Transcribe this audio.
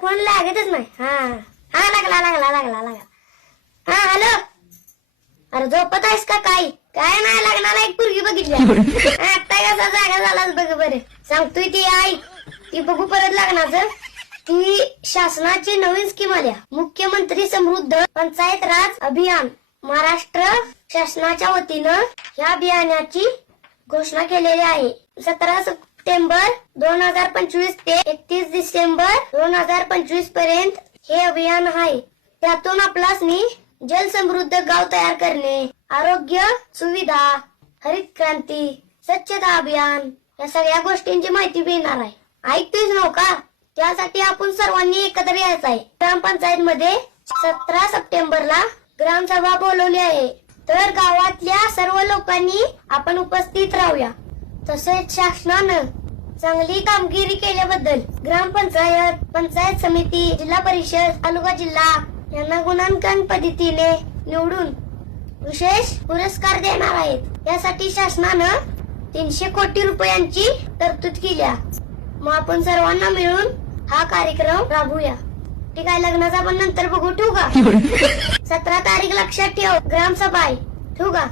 Phone लागतच नाही. हा हा लागला लागला लागला लागला. हा हॅलो. अरे झोपत आहेस का काय? काय नाही, लग्नाला एक पोरगी बघितली. आता कसा जागा झालाच बघ बरे. सांगतोय ती आई ती बघू परत लग्नाचं. ती शासनाची नवीन स्कीम आल्या, मुख्यमंत्री समृद्ध पंचायत राज अभियान. महाराष्ट्र शासनाच्या वतीनं या अभियानाची घोषणा केलेली आहे. 17 सप्टेंबर 2025 ते 31 डिसेंबर 2025 पर्यंत हे अभियान आहे. त्यातून आपल्यासनी जल समृद्ध गाव तयार करणे, आरोग्य सुविधा, हरित क्रांती, स्वच्छता अभियान या सगळ्या गोष्टींची माहिती मिळणार आहे. ऐकतोयच नव्हता? त्यासाठी आपण सर्वांनी एकत्र यायचं आहे. ग्रामपंचायत मध्ये 17 सप्टेंबरला ग्रामसभा बोलवली आहे. तर गावातल्या सर्व लोकांनी आपण उपस्थित राहूया. तसेच शासनानं चांगली कामगिरी केल्याबद्दल ग्रामपंचायत, पंचायत समिती, जिल्हा परिषद, तालुका जिल्हा यांना गुणांकन पद्धतीने निवडून विशेष पुरस्कार देणार आहेत. यासाठी शासनानं 300 कोटी रुपयांची तरतूद केली. मग आपण सर्वांना मिळून हा कार्यक्रम राबवूया. ठीक आहे, लग्नाचा आपण नंतर बघू. ठेवू का? 17 तारीख लक्षात ठेव, ग्रामसभा आहे. ठेवू का?